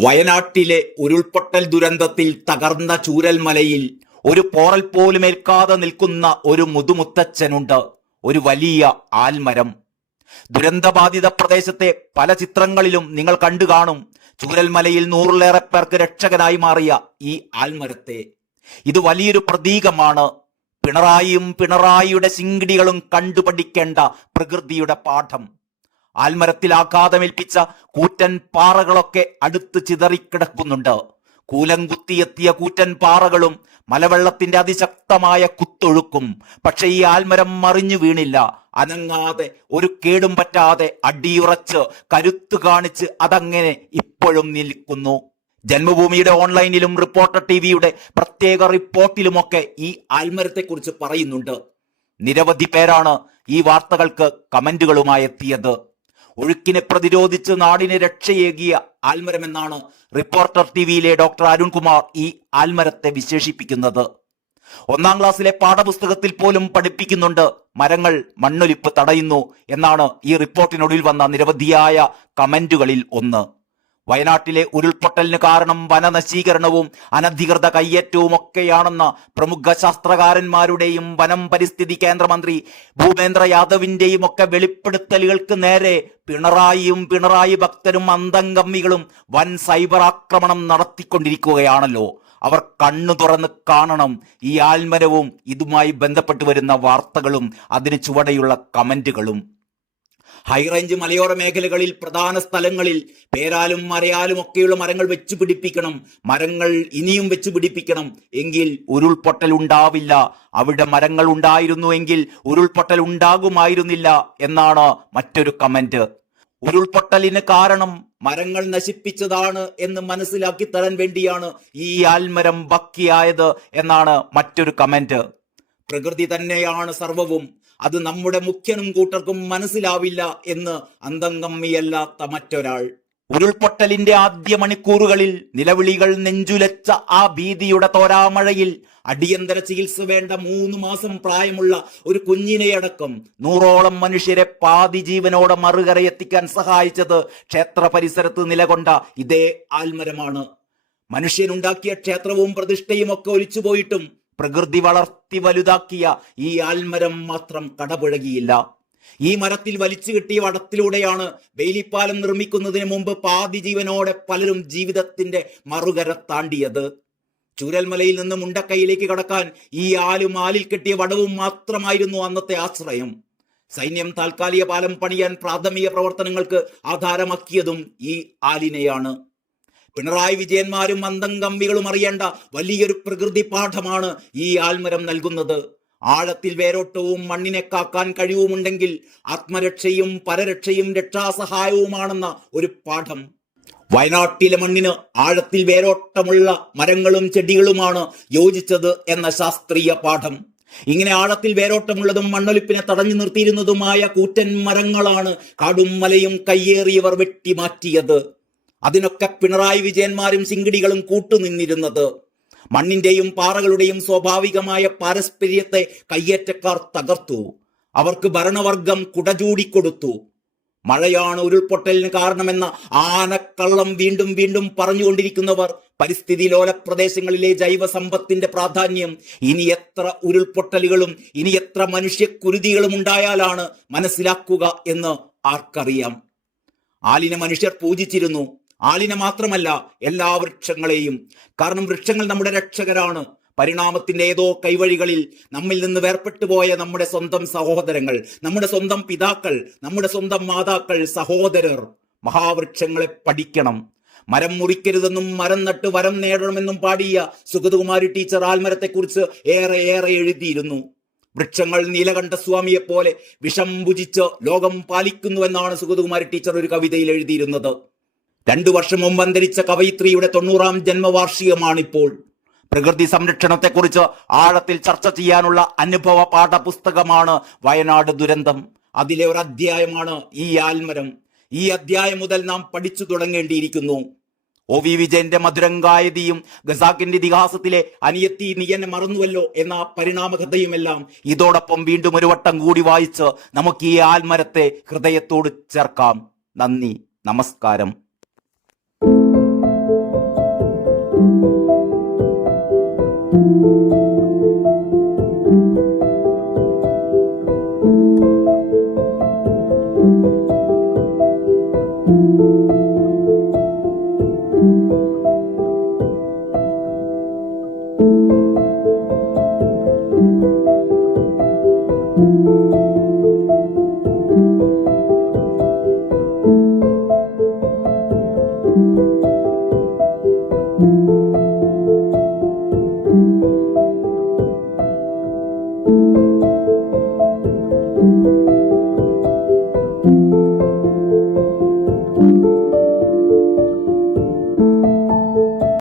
വയനാട്ടിലെ ഉരുൾപൊട്ടൽ ദുരന്തത്തിൽ തകർന്ന ചൂരൽമലയിൽ ഒരു പോറൽ പോലും ഏൽക്കാതെ നിൽക്കുന്ന ഒരു മുതുമുത്തച്ഛനുണ്ട്. ഒരു വലിയ ആൽമരം. ദുരന്തബാധിത പ്രദേശത്തെ പല ചിത്രങ്ങളിലും നിങ്ങൾ കണ്ടു കാണും. ചൂരൽമലയിൽ നൂറിലേറെ പേർക്ക് രക്ഷകനായി മാറിയ ഈ ആൽമരത്തെ. ഇത് വലിയൊരു പ്രതീകമാണ്. പിണറായിയും പിണറായിയുടെ ശിങ്കിടികളും കണ്ടുപഠിക്കേണ്ട പ്രകൃതിയുടെ പാഠം. ആൽമരത്തിൽ ആഘാതമേൽപ്പിച്ച കൂറ്റൻ പാറകളൊക്കെ അടുത്ത് ചിതറിക്കിടക്കുന്നുണ്ട്. കൂലം കുത്തിയെത്തിയ കൂറ്റൻ പാറകളും മലവെള്ളത്തിന്റെ അതിശക്തമായ കുത്തൊഴുക്കും. പക്ഷെ ഈ ആൽമരം മറിഞ്ഞു വീണില്ല. അനങ്ങാതെ ഒരു കേടും പറ്റാതെ അടിയുറച്ച് കരുത്തു കാണിച്ച് അതങ്ങനെ ഇപ്പോഴും നിൽക്കുന്നു. ജന്മഭൂമിയുടെ ഓൺലൈനിലും റിപ്പോർട്ടർ ടി വിയുടെ പ്രത്യേക റിപ്പോർട്ടിലുമൊക്കെ ഈ ആൽമരത്തെക്കുറിച്ച് പറയുന്നുണ്ട്. നിരവധി പേരാണ് ഈ വാർത്തകൾക്ക് കമന്റുകളുമായി എത്തിയത്. ഒഴുക്കിനെ പ്രതിരോധിച്ച് നാടിന് രക്ഷയേകിയ ആൽമരമെന്നാണ് റിപ്പോർട്ടർ ടി വിയിലെ ഡോക്ടർ അരുൺകുമാർ ഈ ആൽമരത്തെ വിശേഷിപ്പിക്കുന്നത്. ഒന്നാം ക്ലാസ്സിലെ പാഠപുസ്തകത്തിൽ പോലും പഠിപ്പിക്കുന്നുണ്ട് മരങ്ങൾ മണ്ണൊലിപ്പ് തടയുന്നു എന്നാണ് ഈ റിപ്പോർട്ടിനൊടുവിൽ വന്ന നിരവധിയായ കമന്റുകളിൽ ഒന്ന്. വയനാട്ടിലെ ഉരുൾപൊട്ടലിന് കാരണം വനനശീകരണവും അനധികൃത കയ്യേറ്റവും ഒക്കെയാണെന്ന പ്രമുഖ ശാസ്ത്രകാരന്മാരുടെയും വനം പരിസ്ഥിതി കേന്ദ്രമന്ത്രി ഭൂപേന്ദ്ര യാദവിന്റെയും ഒക്കെ വെളിപ്പെടുത്തലുകൾക്ക് നേരെ പിണറായിയും പിണറായി ഭക്തരും അന്തംഗമ്മികളും വൻ സൈബർ ആക്രമണം നടത്തിക്കൊണ്ടിരിക്കുകയാണല്ലോ. അവർ കണ്ണു തുറന്ന് കാണണം. ഈ ആൽമരവും ഇതുമായി ബന്ധപ്പെട്ട് വരുന്ന വാർത്തകളും അതിന് ചുവടെയുള്ള കമന്റുകളും. ഹൈറേഞ്ച് മലയോര മേഖലകളിൽ പ്രധാന സ്ഥലങ്ങളിൽ പേരാലും മരയാലും ഒക്കെയുള്ള മരങ്ങൾ വെച്ച് പിടിപ്പിക്കണം. മരങ്ങൾ ഇനിയും വെച്ച് പിടിപ്പിക്കണം. എങ്കിൽ ഉരുൾപൊട്ടൽ ഉണ്ടാവില്ല. അവിടെ മരങ്ങൾ ഉണ്ടായിരുന്നു എങ്കിൽ ഉരുൾപൊട്ടൽ ഉണ്ടാകുമായിരുന്നില്ല എന്നാണ് മറ്റൊരു കമന്റ് ഉരുൾപൊട്ടലിന് കാരണം മരങ്ങൾ നശിപ്പിച്ചതാണ് എന്ന് മനസ്സിലാക്കി തരാൻ വേണ്ടിയാണ് ഈ ആൽമരം ബക്കിയായത് എന്നാണ് മറ്റൊരു കമന്റ് പ്രകൃതി തന്നെയാണ് സർവവും. അത് നമ്മുടെ മുഖ്യനും കൂട്ടർക്കും മനസ്സിലാവില്ല എന്ന് അന്തംഗമ്മിയല്ലാത്ത മറ്റൊരാൾ. ഉരുൾപൊട്ടലിന്റെ ആദ്യ മണിക്കൂറുകളിൽ നിലവിളികൾ നെഞ്ചുലച്ച ആ ഭീതിയുടെ തോരാമഴയിൽ അടിയന്തര ചികിത്സ വേണ്ട മൂന്ന് മാസം പ്രായമുള്ള ഒരു കുഞ്ഞിനെയടക്കം നൂറോളം മനുഷ്യരെ പാതി ജീവനോടെ മറുകരയെത്തിക്കാൻ സഹായിച്ചത് ക്ഷേത്ര പരിസരത്ത് നിലകൊണ്ട ഇതേ ആൽമരമാണ്. മനുഷ്യനുണ്ടാക്കിയ ക്ഷേത്രവും പ്രതിഷ്ഠയും ഒക്കെ ഒലിച്ചുപോയിട്ടും പ്രകൃതി വളർത്തി വലുതാക്കിയ ഈ ആൽമരം മാത്രം കടപുഴകിയില്ല. ഈ മരത്തിൽ വലിച്ചു കിട്ടിയ വടത്തിലൂടെയാണ് വേലിപ്പാലം നിർമ്മിക്കുന്നതിന് മുമ്പ് പാതി ജീവനോടെ പലരും ജീവിതത്തിന്റെ മറുകര താണ്ടിയത്. ചൂരൽമലയിൽ നിന്ന് മുണ്ടക്കൈയിലേക്ക് കടക്കാൻ ഈ ആലും ആലിൽ കെട്ടിയ വടവും മാത്രമായിരുന്നു അന്നത്തെ ആശ്രയം. സൈന്യം താൽക്കാലിക പാലം പണിയാൻ പ്രാഥമിക പ്രവർത്തനങ്ങൾക്ക് ആധാരമാക്കിയതും ഈ ആലിനെയാണ്. പിണറായി വിജയന്മാരും മന്ദം കമ്പികളും അറിയേണ്ട വലിയൊരു പ്രകൃതി പാഠമാണ് ഈ ആൽമരം നൽകുന്നത്. ആഴത്തിൽ വേരോട്ടവും മണ്ണിനെ കാക്കാൻ കഴിവുമുണ്ടെങ്കിൽ ആത്മരക്ഷയും പരരക്ഷയും രക്ഷാസഹായവുമാണെന്ന ഒരു പാഠം. വയനാട്ടിലെ മണ്ണിന് ആഴത്തിൽ വേരോട്ടമുള്ള മരങ്ങളും ചെടികളുമാണ് യോജിച്ചത് എന്ന ശാസ്ത്രീയ പാഠം. ഇങ്ങനെ ആഴത്തിൽ വേരോട്ടമുള്ളതും മണ്ണൊലിപ്പിനെ തടഞ്ഞു നിർത്തിയിരുന്നതുമായ കൂറ്റൻ മരങ്ങളാണ് കാടും മലയും കയ്യേറിയവർ വെട്ടിമാറ്റിയത്. അതിനൊക്കെ പിണറായി വിജയന്മാരും സിങ്കിടികളും കൂട്ടുനിന്നിരുന്നത്. മണ്ണിന്റെയും പാറകളുടെയും സ്വാഭാവികമായ പാരസ്പര്യത്തെ കയ്യേറ്റക്കാർ തകർത്തു. അവർക്ക് ഭരണവർഗം കുടചൂടിക്കൊടുത്തു. മഴയാണ് ഉരുൾപൊട്ടലിന് കാരണമെന്ന ആനക്കള്ളം വീണ്ടും വീണ്ടും പറഞ്ഞുകൊണ്ടിരിക്കുന്നവർ പരിസ്ഥിതി ലോല പ്രദേശങ്ങളിലെ ജൈവ സമ്പത്തിന്റെ പ്രാധാന്യം ഇനി എത്ര ഉരുൾപൊട്ടലുകളും ഇനി എത്ര മനുഷ്യക്കുരുതികളും ഉണ്ടായാലാണ് മനസ്സിലാക്കുക എന്ന് ആർക്കറിയാം. ആലിനെ മനുഷ്യർ പൂജിച്ചിരുന്നു. ആലിനെ മാത്രമല്ല എല്ലാ വൃക്ഷങ്ങളെയും. കാരണം വൃക്ഷങ്ങൾ നമ്മുടെ രക്ഷകരാണ്. പരിണാമത്തിന്റെ ഏതോ കൈവഴികളിൽ നമ്മിൽ നിന്ന് വേർപെട്ടു പോയ നമ്മുടെ സ്വന്തം സഹോദരങ്ങൾ നമ്മുടെ സ്വന്തം പിതാക്കൾ നമ്മുടെ സ്വന്തം മാതാക്കൾ സഹോദരർ മഹാവൃക്ഷങ്ങളെ പഠിക്കണം. മരം മുറിക്കരുതെന്നും മരം നട്ട് വരം നേടണമെന്നും പാടിയ സുഗതകുമാരി ടീച്ചർ ആൽമരത്തെക്കുറിച്ച് ഏറെ ഏറെ എഴുതിയിരുന്നു. വൃക്ഷങ്ങൾ നീലകണ്ഠ സ്വാമിയെ പോലെ വിഷം ഭുജിച്ച് ലോകം പാലിക്കുന്നുവെന്നാണ് സുഗതകുമാരി ടീച്ചർ ഒരു കവിതയിൽ എഴുതിയിരുന്നത്. രണ്ടു വർഷം മുമ്പ് അന്തരിച്ച കവയിത്രിയുടെ തൊണ്ണൂറാം ജന്മവാർഷികമാണിപ്പോൾ. പ്രകൃതി സംരക്ഷണത്തെക്കുറിച്ച് ആഴത്തിൽ ചർച്ച ചെയ്യാനുള്ള അനുഭവ പാഠപുസ്തകമാണ് വയനാട് ദുരന്തം. അതിലെ ഒരു അധ്യായമാണ് ഈ ആൽമരം. ഈ അധ്യായം മുതൽ നാം പഠിച്ചു തുടങ്ങേണ്ടിയിരിക്കുന്നു. ഒ വി വിജയന്റെ മധുരങ്കായതിയും ഗസാക്കിന്റെ ഇതിഹാസത്തിലെ അനിയത്തി നിയനെ മറന്നുവല്ലോ എന്ന പരിണാമകഥയുമെല്ലാം ഇതോടൊപ്പം വീണ്ടും ഒരു വട്ടം കൂടി വായിച്ച് നമുക്ക് ഈ ആൽമരത്തെ ഹൃദയത്തോട് ചേർക്കാം. നന്ദി. നമസ്കാരം.